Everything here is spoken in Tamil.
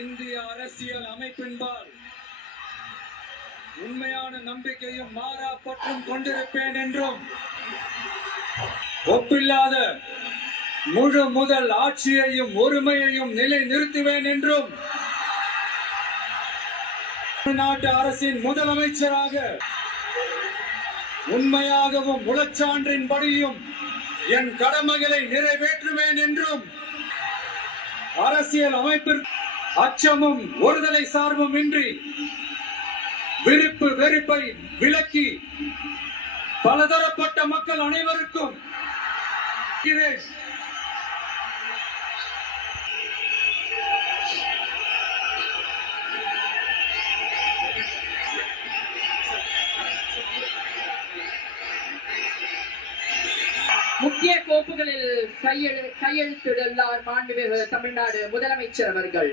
இந்திய அரசியல் அமைப்பின்பால் உண்மையான நம்பிக்கையும் மாறா பற்றும் கொண்டிருப்பேன் என்றும் ஒப்பில்லாத முழு முதல் ஆட்சியையும் ஒருமையையும் நிலை நிறுத்துவேன் என்றும் தமிழ்நாட்டு அரசின் முதலமைச்சராக உண்மையாகவும் உளச்சான்றின்படியும் என் கடமைகளை நிறைவேற்றுவேன் என்றும் அரசியல் அமைப்பிற்கு அச்சமும் ஒருதலை சார்பும் இன்றி விருப்பு வெறுப்பை விலக்கி பலதரப்பட்ட மக்கள் அனைவருக்கும் முக்கிய கோப்புகளில் கையெழுத்திடுள்ளார் மாண்புமிகு தமிழ்நாடு முதலமைச்சர் அவர்கள்.